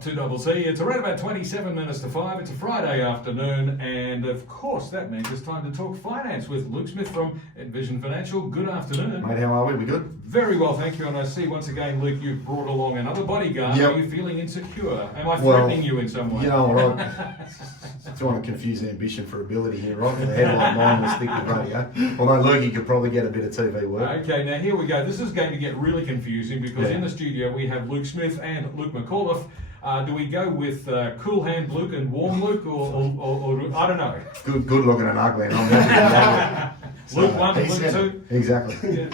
2CC. It's around about 27 minutes to 5. It's a Friday afternoon, and of course that means it's time to talk finance with Luke Smith from Envision Financial. Good afternoon. Mate, how are we? We good? Very well, thank you. And I see once again, Luke, you've brought along another bodyguard. Yep. Are you feeling insecure? Am I threatening you in some way? You know, right. Don't want to confuse ambition for ability here, right? The head like mine will stick with radio. Although Lukey could probably get a bit of TV work. Okay, now here we go. This is going to get really confusing because in the studio we have Luke Smith and Luke McAuliffe. Do we go with cool hand Luke and warm Luke, or I don't know? Good looking and ugly, and I'm happy to Luke 1 and Luke 2? Exactly. Yeah,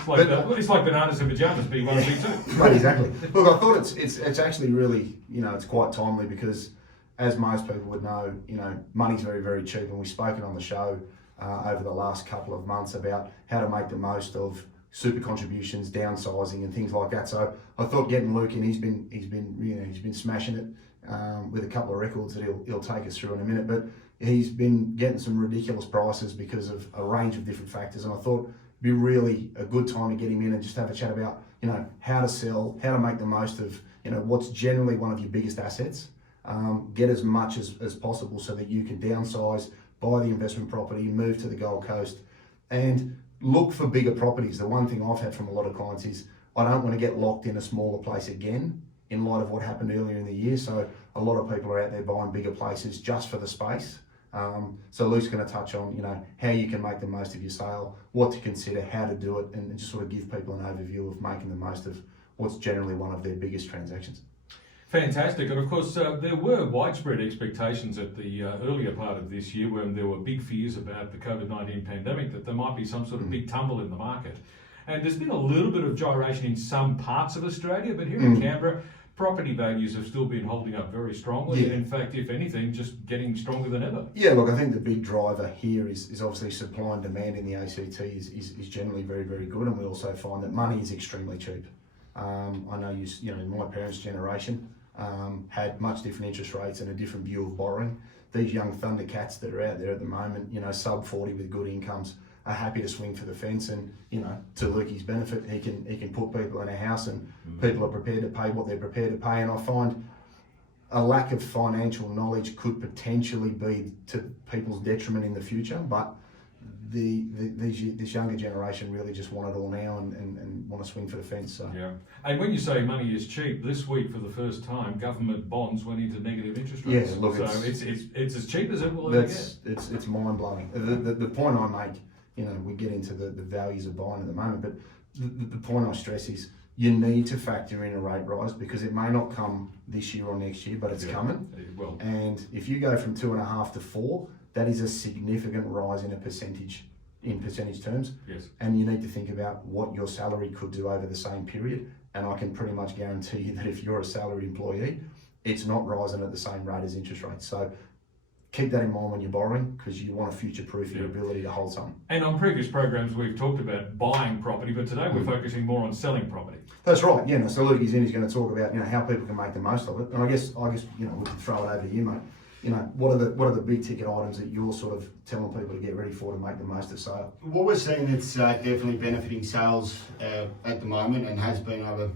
it's like bananas and pajamas, B1 and B2. Right, exactly. Look, I thought it's actually really, it's quite timely because, as most people would know, money's very, very cheap, and we've spoken on the show over the last couple of months about how to make the most of super contributions, downsizing, and things like that. So I thought getting Luke in, he's been smashing it with a couple of records that he'll take us through in a minute. But he's been getting some ridiculous prices because of a range of different factors, and I thought it'd be really a good time to get him in and just have a chat about how to sell, how to make the most of what's generally one of your biggest assets. Get as much as possible so that you can downsize, buy the investment property, move to the Gold Coast, and look for bigger properties. The one thing I've had from a lot of clients is I don't want to get locked in a smaller place again in light of what happened earlier in the year. So a lot of people are out there buying bigger places just for the space. So Luke's going to touch on how you can make the most of your sale, what to consider, how to do it, and just sort of give people an overview of making the most of what's generally one of their biggest transactions. Fantastic. And of course, there were widespread expectations at the earlier part of this year when there were big fears about the COVID-19 pandemic that there might be some sort of big tumble in the market. And there's been a little bit of gyration in some parts of Australia, but here in Canberra, property values have still been holding up very strongly. And in fact, if anything, just getting stronger than ever. Yeah, look, I think the big driver here is obviously supply and demand in the ACT is generally very, very good. And we also find that money is extremely cheap. I know my parents' generation, had much different interest rates and a different view of borrowing. These young Thundercats that are out there at the moment, sub 40 with good incomes, are happy to swing for the fence, and to Lukey's benefit, he can put people in a house, and people are prepared to pay what they're prepared to pay. And I find a lack of financial knowledge could potentially be to people's detriment in the future, but this younger generation really just want it all now and want to swing for the fence. So. Yeah, and when you say money is cheap, this week for the first time, government bonds went into negative interest rates. Yeah, look, so it's as cheap as it will ever get. It's mind blowing. The point I make, we get into the values of buying at the moment, but the point I stress is you need to factor in a rate rise because it may not come this year or next year, but it's coming. Well, and if you go from 2.5 to 4. That is a significant rise in percentage terms. Yes. And you need to think about what your salary could do over the same period. And I can pretty much guarantee you that if you're a salaried employee, it's not rising at the same rate as interest rates. So keep that in mind when you're borrowing because you want to future-proof your ability to hold something. And on previous programs, we've talked about buying property, but today we're focusing more on selling property. That's right. Yeah. So Luke is going to talk about how people can make the most of it. And I guess we can throw it over to you, mate. What are the big ticket items that you're sort of telling people to get ready for to make the most of sale? What we're seeing that's definitely benefiting sales at the moment and has been over,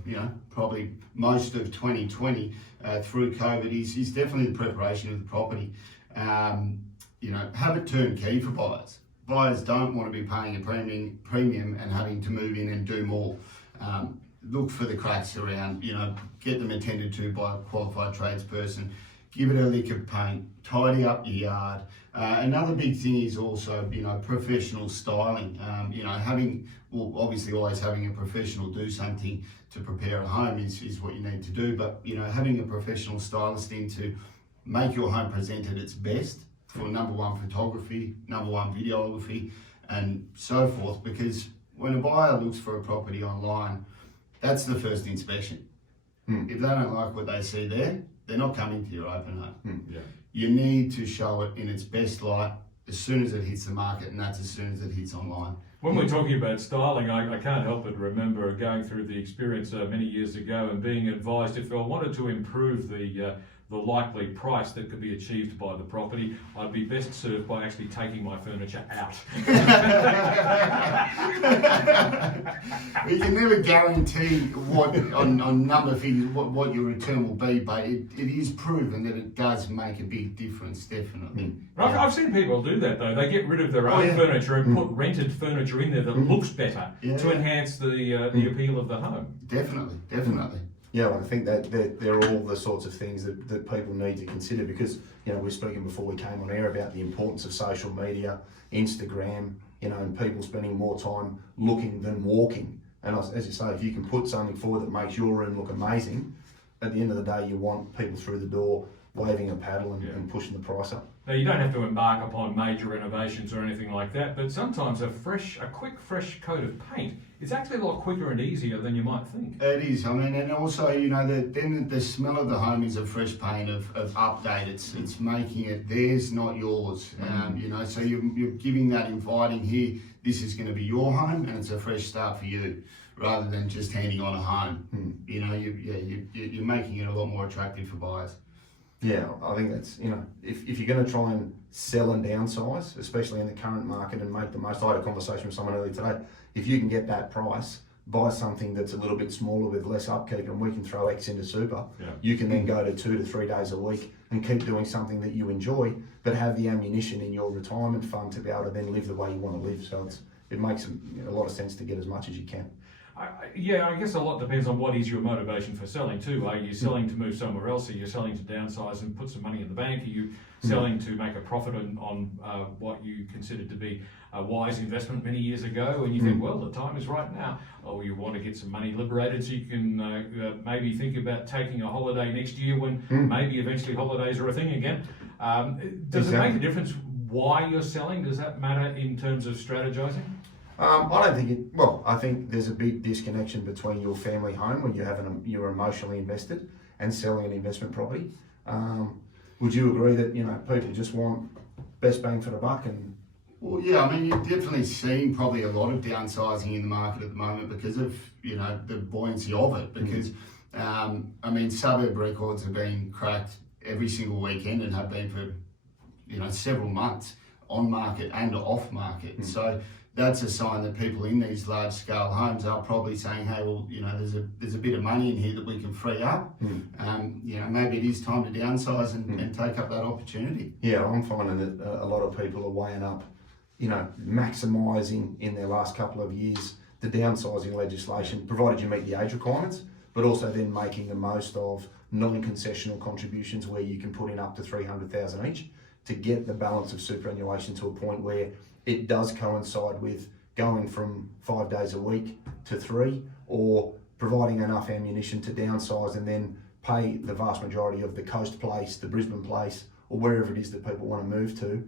probably most of 2020 through COVID is definitely the preparation of the property. Have it turnkey for buyers. Buyers don't want to be paying a premium and having to move in and do more. Look for the cracks around, get them attended to by a qualified tradesperson. Give it a lick of paint, tidy up your yard. Another big thing is also, professional styling. Obviously always having a professional do something to prepare a home is what you need to do, but, having a professional stylist in to make your home present at its best for number one photography, number one videography, and so forth, because when a buyer looks for a property online, that's the first inspection. If they don't like what they see there, they're not coming to your open home. You need to show it in its best light as soon as it hits the market, and that's as soon as it hits online. When we're talking about styling, I can't help but remember going through the experience many years ago and being advised if I wanted to improve the the likely price that could be achieved by the property, I'd be best served by actually taking my furniture out. You can never guarantee what on number figures what your return will be, but it is proven that it does make a big difference, definitely. I've seen people do that though. They get rid of their own furniture and put rented furniture in there that looks better to enhance the appeal of the home. Definitely. Yeah, well, I think that they're all the sorts of things that people need to consider, because, you know, we were speaking before we came on air about the importance of social media, Instagram, you know, and people spending more time looking than walking. And as you say, if you can put something forward that makes your room look amazing, at the end of the day, you want people through the door waving a paddle and pushing the price up. Now, you don't have to embark upon major renovations or anything like that, but sometimes a quick fresh coat of paint is actually a lot quicker and easier than you might think. It is. I mean, and also, you know, then the smell of the home is a fresh paint of update. It's making it theirs, not yours. You know, so you're giving that inviting here. This is going to be your home, and it's a fresh start for you, rather than just handing on a home. You know, you're making it a lot more attractive for buyers. Yeah, I think that's, you know, if you're going to try and sell and downsize, especially in the current market, and make the most. I had a conversation with someone earlier today. If you can get that price, buy something that's a little bit smaller with less upkeep, and we can throw X into super. You can then go to 2 to 3 days a week and keep doing something that you enjoy, but have the ammunition in your retirement fund to be able to then live the way you want to live. So it makes a lot of sense to get as much as you can. I guess a lot depends on what is your motivation for selling too. Are you selling to move somewhere else? Are you selling to downsize and put some money in the bank? Are you selling to make a profit on what you considered to be a wise investment many years ago, and you think, well, the time is right now? Or you want to get some money liberated so you can maybe think about taking a holiday next year when maybe eventually holidays are a thing again. Does it make a difference why you're selling? Does that matter in terms of strategizing? I don't think it. Well, I think there's a big disconnection between your family home, when you're emotionally invested, and selling an investment property. Would you agree that, you know, people just want best bang for the buck? And well, yeah, I mean, you've definitely seen probably a lot of downsizing in the market at the moment because of, you know, the buoyancy of it. Because I mean, suburb records have been cracked every single weekend and have been for, you know, several months, on market and off market. So that's a sign that people in these large scale homes are probably saying, hey, well, you know, there's a bit of money in here that we can free up. You know, maybe it is time to downsize and take up that opportunity. Yeah, I'm finding that a lot of people are weighing up, you know, maximising in their last couple of years the downsizing legislation, provided you meet the age requirements, but also then making the most of non-concessional contributions where you can put in up to $300,000 each to get the balance of superannuation to a point where it does coincide with going from 5 days a week to 3, or providing enough ammunition to downsize and then pay the vast majority of the coast place, the Brisbane place, or wherever it is that people want to move to,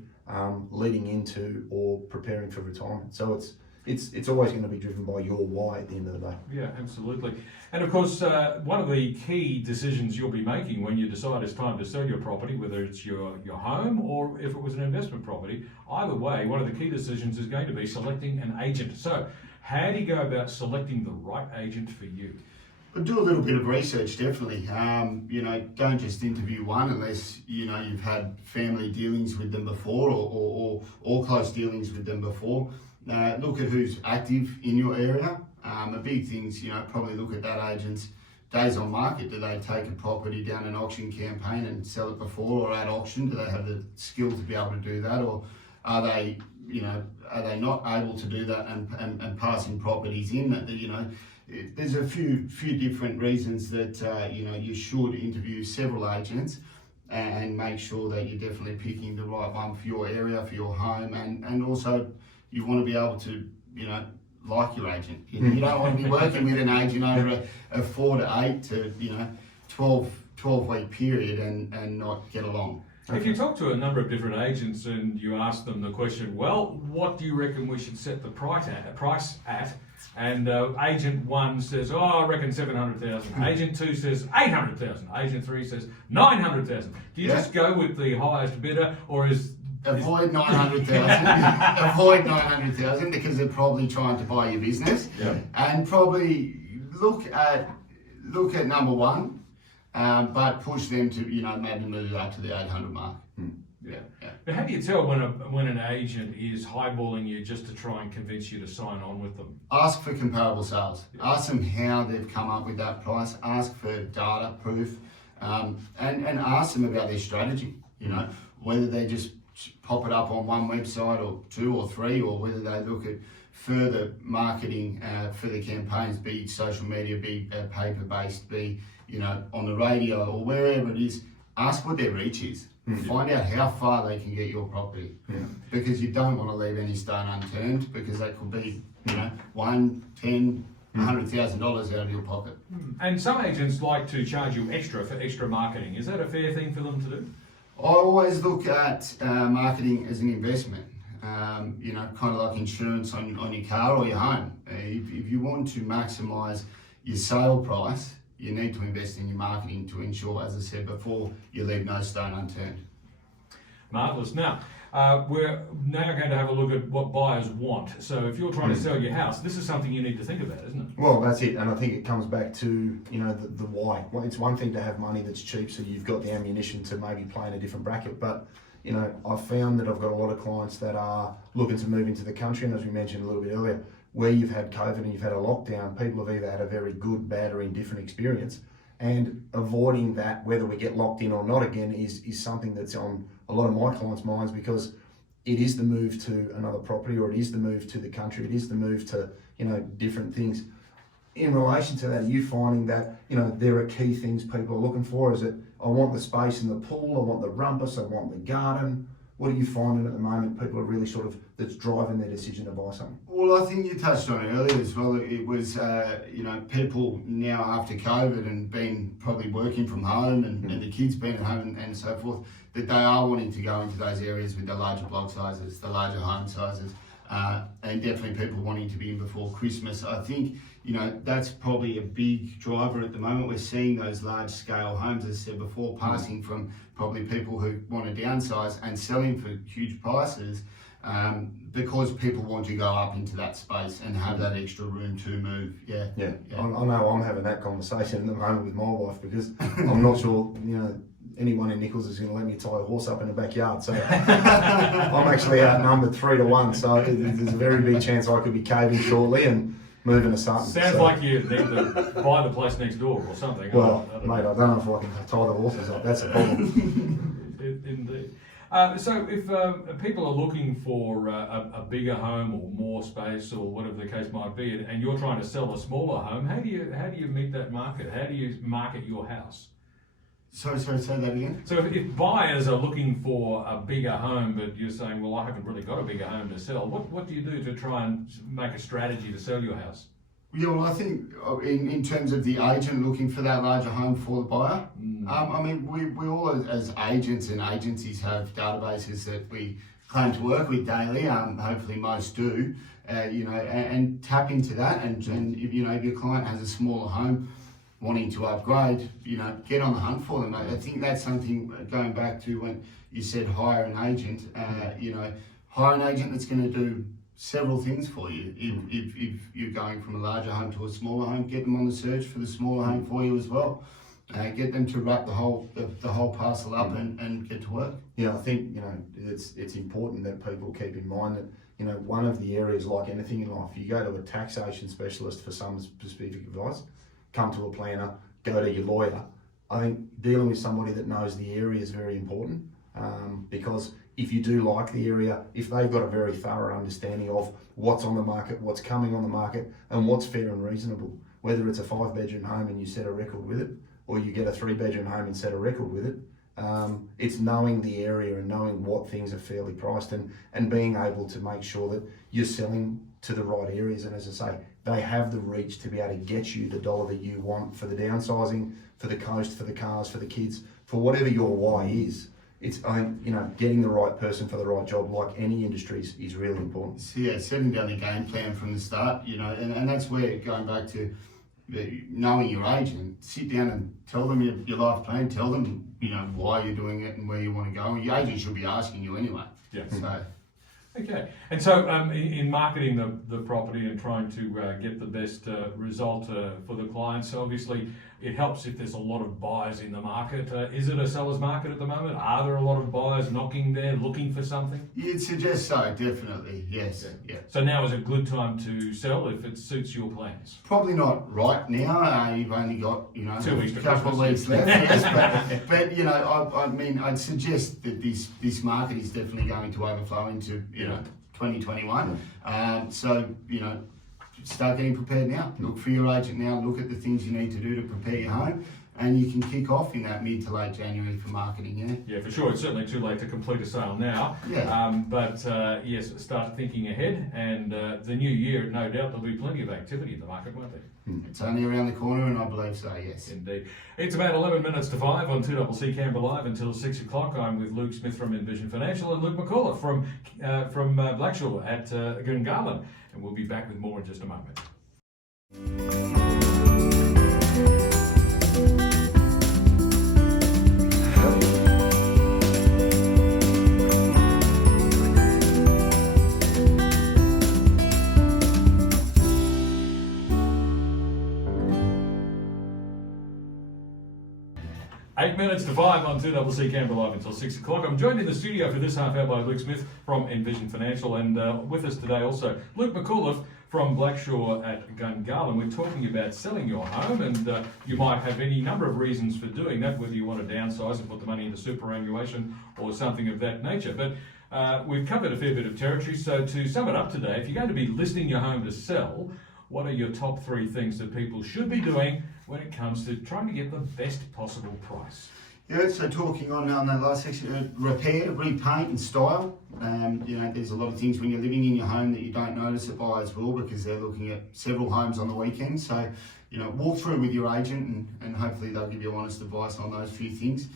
leading into or preparing for retirement. So it's always going to be driven by your why at the end of the day. Yeah, absolutely. And of course, one of the key decisions you'll be making when you decide it's time to sell your property, whether it's your home or if it was an investment property, either way, one of the key decisions is going to be selecting an agent. So how do you go about selecting the right agent for you? But do a little bit of research, definitely. You know, don't just interview one unless, you know, you've had family dealings with them before or close dealings with them before. Look at who's active in your area. A big thing's, you know, probably look at that agent's days on market. Do they take a property down an auction campaign and sell it before or at auction? Do they have the skill to be able to do that? Or are they, you know, are they not able to do that and passing properties in? That, you know, there's a few different reasons that, you know, you should interview several agents and make sure that you're definitely picking the right one for your area, for your home, and also you want to be able to, you know, like your agent. You don't want to be working with an agent over a 4 to 8 to, you know, 12 week period and not get along. If you talk to a number of different agents and you ask them the question, well, what do you reckon we should set the price at? And agent 1 says, oh, I reckon 700,000. Agent 2 says 800,000. Agent 3 says 900,000. Do you just go with the highest bidder, or avoid 900,000? Avoid 900,000 because they're probably trying to buy your business. And probably look at number 1. but push them to, maybe move up to the 800 mark. Yeah. But how do you tell when an agent is highballing you just to try and convince you to sign on with them? Ask for comparable sales. Ask them how they've come up with that price. Ask for data proof, and ask them about their strategy. Whether they just pop it up on one website or two or three, or whether they look at further marketing for the campaigns, be it social media, be paper-based, be on the radio or wherever it is. Ask what their reach is. Find out how far they can get your property, because you don't want to leave any stone unturned, because that could be $1, $10, $100,000 out of your pocket. And some agents like to charge you extra for extra marketing. Is that a fair thing for them to do? I always look at marketing as an investment. Kind of like insurance on your car or your home. If you want to maximise your sale price, you need to invest in your marketing to ensure, as I said before, you leave no stone unturned. Marvellous. Now, we're now going to have a look at what buyers want. So if you're trying to sell your house, this is something you need to think about, isn't it? Well, that's it, and I think it comes back to the why. Well, it's one thing to have money that's cheap, so you've got the ammunition to maybe play in a different bracket, but I've found that I've got a lot of clients that are looking to move into the country, and as we mentioned a little bit earlier, where you've had COVID and you've had a lockdown, people have either had a very good, bad, or indifferent experience. And avoiding that, whether we get locked in or not again, is something that's on a lot of my clients' minds, because it is the move to another property, or it is the move to the country, it is the move to different things. In relation to that, are you finding that there are key things people are looking for? Is it, I want the space in the pool, I want the rumpus, I want the garden? What are you finding at the moment people are really that's driving their decision to buy something? Well, I think you touched on it earlier as well. It was, people now after COVID and been probably working from home and the kids being at home and so forth, that they are wanting to go into those areas with the larger block sizes, the larger home sizes, and definitely people wanting to be in before Christmas. I think, that's probably a big driver at the moment. We're seeing those large scale homes, as I said before, passing from probably people who want to downsize and selling for huge prices, because people want to go up into that space and have that extra room to move. Yeah. I know I'm having that conversation at the moment with my wife, because I'm not sure, anyone in Nichols is going to let me tie a horse up in the backyard. So I'm actually outnumbered 3-1. So there's a very big chance I could be caving shortly and moving to something. Sounds like you need to buy the place next door or something. Well, I don't know if I can tie the horses up. That's a problem. Indeed. So if people are looking for a bigger home or more space or whatever the case might be, and you're trying to sell a smaller home, how do you meet that market? How do you market your house? Sorry, say that again? So if buyers are looking for a bigger home, but you're saying, well, I haven't really got a bigger home to sell, what do you do to try and make a strategy to sell your house? Yeah, well, I think in terms of the agent looking for that larger home for the buyer, we all as agents and agencies have databases that we claim to work with daily. Hopefully most do, and tap into that. And if your client has a smaller home wanting to upgrade, get on the hunt for them. I think that's something, going back to when you said hire an agent, hire an agent that's going to do several things for you. If you're going from a larger home to a smaller home, get them on the search for the smaller home for you as well. Get them to wrap the whole parcel up and get to work. Yeah, I think it's important that people keep in mind that one of the areas, like anything in life, you go to a taxation specialist for some specific advice, come to a planner, go to your lawyer. I think dealing with somebody that knows the area is very important, because if you do like the area, if they've got a very thorough understanding of what's on the market, what's coming on the market, and what's fair and reasonable, whether it's a 5-bedroom home and you set a record with it, or you get a 3-bedroom home and set a record with it, it's knowing the area and knowing what things are fairly priced, and being able to make sure that you're selling to the right areas. And as I say, they have the reach to be able to get you the dollar that you want for the downsizing, for the coast, for the cars, for the kids, for whatever your why is. I think getting the right person for the right job, like any industry, is really important. So yeah, setting down the game plan from the start, and that's where, going back to knowing your agent, sit down and tell them your life plan, tell them why you're doing it and where you want to go. Your agent should be asking you anyway. Yeah. So. Okay, and so in marketing the property and trying to get the best result for the clients, obviously it helps if there's a lot of buyers in the market. Is it a seller's market at the moment? Are there a lot of buyers knocking there, looking for something? You'd suggest so, definitely, yes. Yeah. So now is a good time to sell if it suits your plans? Probably not right now. You've only got, 2 weeks a to couple of Christmas. weeks left. Yes, but I mean, I'd suggest that this market is definitely going to overflow into 2021. So start getting prepared now. Look for your agent now. Look at the things you need to do to prepare your home, and you can kick off in that mid to late January for marketing. Yeah, for sure. It's certainly too late to complete a sale now. Yeah. But yes, start thinking ahead, and the new year, no doubt, there'll be plenty of activity in the market, won't there? It's only around the corner, and I believe so. Yes. Indeed. It's about 11 minutes to 5 on 2CC Canberra Live until 6 o'clock. I'm with Luke Smith from Envision Financial and Luke McAuliffe from Blackshaw at Gungahlin, and we'll be back with more in just a moment. 8 minutes to 5 on 2CC Canberra Live until 6 o'clock. I'm joined in the studio for this half hour by Luke Smith from Envision Financial, and with us today also Luke McAuliffe from Blackshaw at Gungahlin. We're talking about selling your home, and you might have any number of reasons for doing that, whether you want to downsize and put the money into superannuation or something of that nature. But we've covered a fair bit of territory, so to sum it up today, if you're going to be listing your home to sell, what are your top 3 things that people should be doing when it comes to trying to get the best possible price? Yeah, so talking on that last section, repair, repaint and style. There's a lot of things when you're living in your home that you don't notice that buyers will, because they're looking at several homes on the weekend. So, walk through with your agent and hopefully they'll give you honest advice on those few things.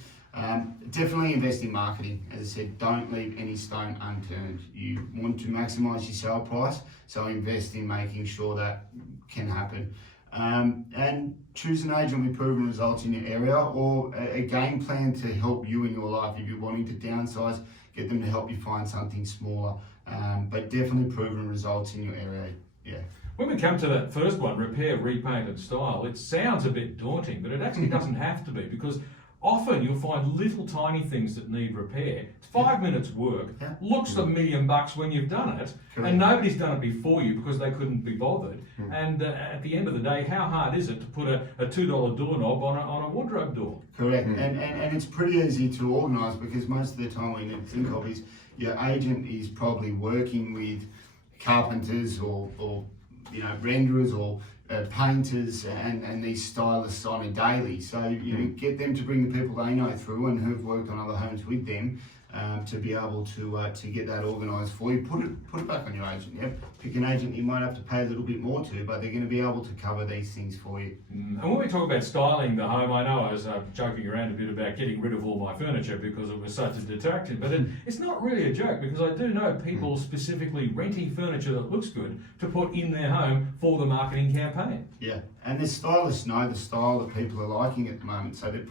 Definitely invest in marketing. As I said, don't leave any stone unturned. You want to maximise your sale price, so invest in making sure that can happen. And choose an agent with proven results in your area, or a game plan to help you in your life. If you're wanting to downsize, get them to help you find something smaller, but definitely proven results in your area. Yeah. When we come to that first one, repair, repaint and style, it sounds a bit daunting, but it actually doesn't have to be, because often you'll find little tiny things that need repair. It's 5 minutes work, looks $1 million when you've done it, and nobody's done it before you because they couldn't be bothered. And at the end of the day, how hard is it to put a $2 doorknob on a wardrobe door? Correct, and it's pretty easy to organise, because most of the time what you need to think of is your agent is probably working with carpenters or renderers or painters and these stylists on a daily. So get them to bring the people they know through and who've worked on other homes with them, to be able to get that organised for you. Put it back on your agent. Yep. Pick an agent you might have to pay a little bit more to, but they're going to be able to cover these things for you. And when we talk about styling the home, I know I was joking around a bit about getting rid of all my furniture because it was such a detraction, but it's not really a joke, because I do know people specifically renting furniture that looks good to put in their home for the marketing campaign. Yeah, and the stylists know the style that people are liking at the moment, so they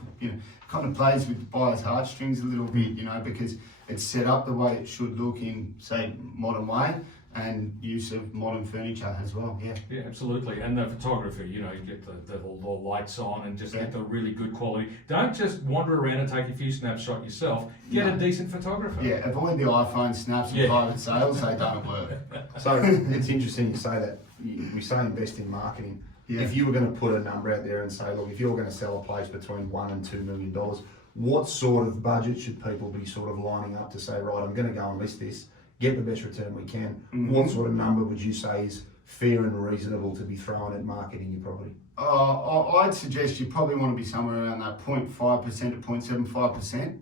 kind of plays with the buyer's heartstrings a little bit, because it's set up the way it should look in, say, modern way, and use of modern furniture as well. Yeah, absolutely. And the photography, you get all the lights on and just get the really good quality. Don't just wander around and take a few snapshots yourself. Get a decent photographer. Yeah, avoid the iPhone snaps and private sales. They don't work. So it's interesting you say that. We say invest in marketing. Yeah. If you were going to put a number out there and say, look, if you're going to sell a place between $1 and $2 million, what sort of budget should people be sort of lining up to say, right, I'm going to go and list this, get the best return we can? What sort of number would you say is fair and reasonable to be thrown at marketing your property? I'd suggest you probably want to be somewhere around that 0.5% to 0.75%.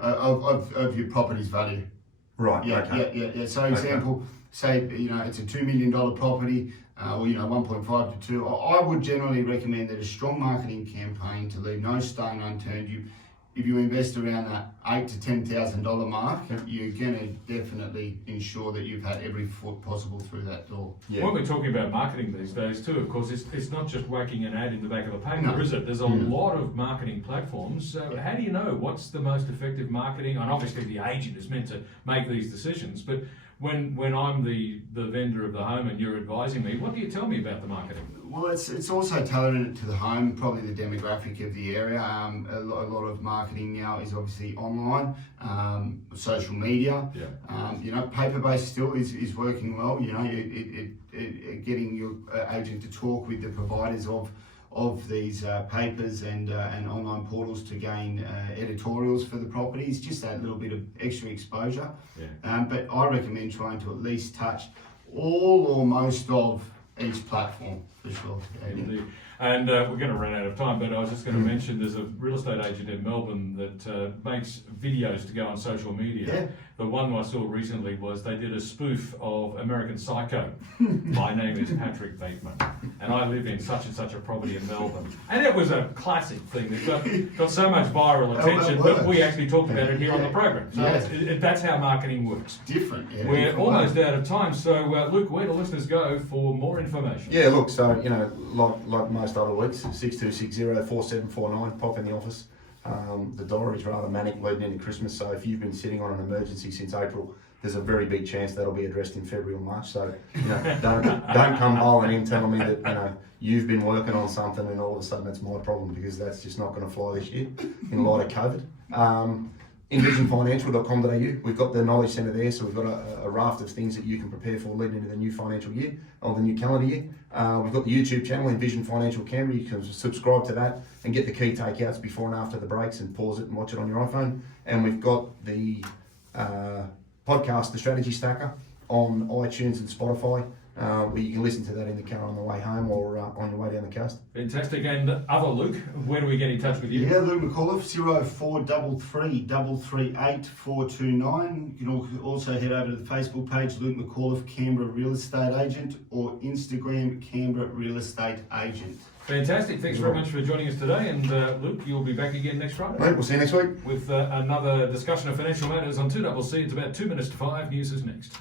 Of your property's value. Right. Yeah. So example, say it's a $2 million property, or 1.5 to 2. I would generally recommend that a strong marketing campaign to leave no stone unturned. If you invest around that $8,000 to $10,000 mark, you're going to definitely ensure that you've had every foot possible through that door. Yeah. When we're talking about marketing these days too, of course, it's not just whacking an ad in the back of the paper, is it? There's a lot of marketing platforms. So how do you know what's the most effective marketing? And obviously the agent is meant to make these decisions, but when I'm the vendor of the home and you're advising me, what do you tell me about the marketing? Well, it's also tailoring it to the home, probably the demographic of the area. A lot of marketing now is obviously online, social media. Yeah. Paper-based still is working well. Getting your agent to talk with the providers of these papers and online portals to gain editorials for the properties, just that little bit of extra exposure. Yeah. But I recommend trying to at least touch all or most of each platform for sure. Indeed. And we're going to run out of time, but I was just going to mention there's a real estate agent in Melbourne that makes videos to go on social media. Yeah. The one I saw recently was they did a spoof of American Psycho. My name is Patrick Bateman, and I live in such and such a property in Melbourne. And it was a classic thing that got so much viral attention that we actually talked about it here on the program. So that's how marketing works. Different. Yeah, We're almost out of time, so Luke, where do listeners go for more information? Yeah, look, so, like most other weeks, 6260-4749, pop in the office. The diary's rather manic leading into Christmas, so if you've been sitting on an emergency since April, there's a very big chance that'll be addressed in February or March. So don't come bowling in telling me that you've been working on something and all of a sudden it's my problem, because that's just not going to fly this year in light of COVID. Envisionfinancial.com.au. We've got the knowledge centre there, so we've got a raft of things that you can prepare for leading into the new financial year or the new calendar year. We've got the YouTube channel, Envision Financial Canberra. You can subscribe to that and get the key takeouts before and after the breaks and pause it and watch it on your iPhone. And we've got the podcast, The Strategy Stacker, on iTunes and Spotify, where you can listen to that in the car on the way home or on your way down the coast. Fantastic. And other Luke, where do we get in touch with you? Yeah, Luke McAuliffe, 0433 338 429. You can also head over to the Facebook page, Luke McAuliffe, Canberra Real Estate Agent, or Instagram, Canberra Real Estate Agent. Fantastic. Thanks very much for joining us today. And Luke, you'll be back again next Friday. Mate, we'll see you next week. With another discussion of financial matters on 2CC. It's about 2 minutes to 5. News is next.